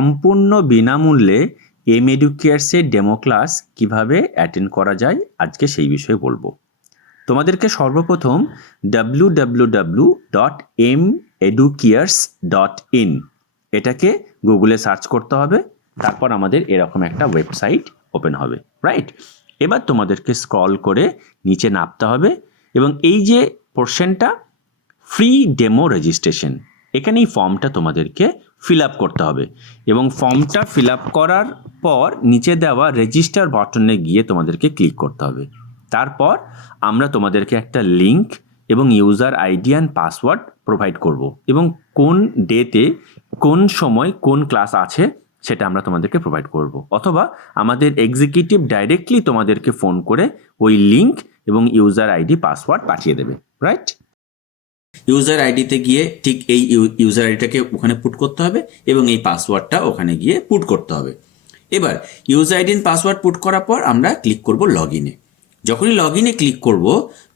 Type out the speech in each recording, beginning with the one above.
সম্পূর্ণ বিনামূল্যে এডুকেয়ার্সের demo class কিভাবে অ্যাটেন্ড করা যায় আজকে সেই বিষয়ে বলবো। তোমাদেরকে সর্বপ্রথম www.meducares.in এটাকে গুগলে সার্চ করতে হবে। তারপর আমাদের এরকম একটা ওয়েবসাইট ওপেন হবে, রাইট? এবার তোমাদেরকে স্ক্রল করে নিচে নামতে হবে এবং এই যে পোর্শনটা ফ্রি ডেমো রেজিস্ট্রেশন, এখানে এই ফর্মটা তোমাদেরকে ফিল আপ করতে হবে এবং ফর্মটা ফিল আপ করার পর নিচে দেওয়া রেজিস্টার বাটনে গিয়ে তোমাদেরকে ক্লিক করতে হবে। তারপর আমরা তোমাদেরকে একটা লিঙ্ক এবং user ID and password provide করব এবং কোন ডেতে কোন সময় কোন ক্লাস আছে সেটা আমরা তোমাদেরকে প্রোভাইড করব, অথবা আমাদের এক্সিকিউটিভ ডাইরেক্টলি তোমাদেরকে ফোন করে ওই লিঙ্ক এবং ইউজার আইডি পাসওয়ার্ড পাঠিয়ে দেবে, রাইট? ইউজার আইডিতে গিয়ে ঠিক এই ইউজার আইডিটাকে ওখানে পুট করতে হবে এবং এই পাসওয়ার্ডটা ওখানে গিয়ে পুট করতে হবে। এবার user ID and password put করার পর আমরা ক্লিক করব লগ ইনে। যখনই লগ ইনে ক্লিক করব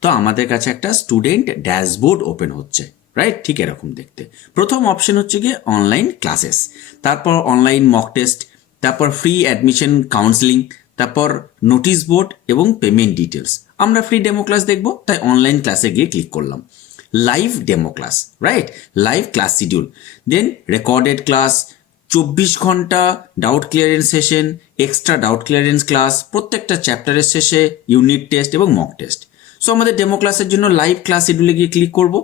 তো আমাদের কাছে একটা স্টুডেন্ট ড্যাশবোর্ড ওপেন হচ্ছে, রাইট? ঠিক এরকম দেখতে। প্রথম অপশন হচ্ছে গিয়ে অনলাইন ক্লাসেস, তারপর অনলাইন মক টেস্ট, তারপর ফ্রি অ্যাডমিশন কাউন্সেলিং, তারপর নোটিশ বোর্ড এবং পেমেন্ট ডিটেলস। আমরা ফ্রি ডেমো ক্লাস দেখব, তাই অনলাইন ক্লাসে গিয়ে ক্লিক করলাম। Live demo class, right? Live class schedule, then recorded class, 24 ঘন্টা doubt clearance session, extra doubt clearance class, প্রত্যেকটা চ্যাপ্টারের শেষে ইউনিট টেস্ট এবং মক টেস্ট। সো আমাদের ডেমো ক্লাসের জন্য লাইভ ক্লাস শিডিউলে গিয়ে ক্লিক করব।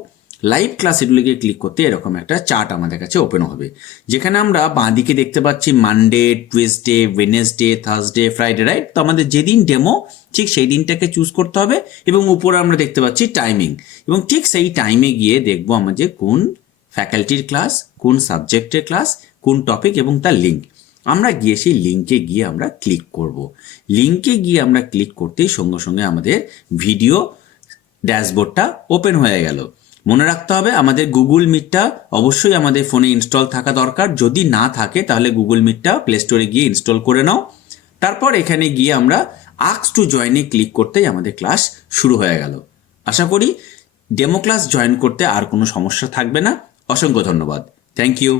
লাইভ ক্লাস শিডিউলে গিয়ে ক্লিক করতে এরকম একটা চার্ট আমাদের কাছে ওপেন হবে, যেখানে আমরা বাঁদিকে দেখতে পাচ্ছি Monday, Tuesday, Wednesday, Thursday, Friday, right? তো আমাদের যেদিন ডেমো ঠিক সেই দিনটাকে চুজ করতে হবে এবং উপরে আমরা দেখতে পাচ্ছি টাইমিং, এবং ঠিক সেই টাইমে গিয়ে দেখবো আমাদের কোন ফ্যাকাল্টির ক্লাস, কোন সাবজেক্টের ক্লাস, কোন টপিক এবং তার লিঙ্ক। আমরা গিয়ে সেই লিঙ্কে গিয়ে আমরা ক্লিক করব। লিঙ্কে গিয়ে আমরা ক্লিক করতেই সঙ্গে সঙ্গে আমাদের ভিডিও ড্যাশবোর্ডটা ওপেন হয়ে গেল। মনে রাখতে হবে আমাদের গুগল মিটটা অবশ্যই আমাদের ফোনে ইনস্টল থাকা দরকার। যদি না থাকে তাহলে গুগল মিটটা প্লে স্টোরে গিয়ে ইনস্টল করে নাও। তারপর এখানে গিয়ে আমরা আস্ক টু জয়েনে ক্লিক করতেই আমাদের ক্লাস শুরু হয়ে গেল। আশা করি ডেমো ক্লাস জয়েন করতে আর কোনো সমস্যা থাকবে না। অসংখ্য ধন্যবাদ। Thank you.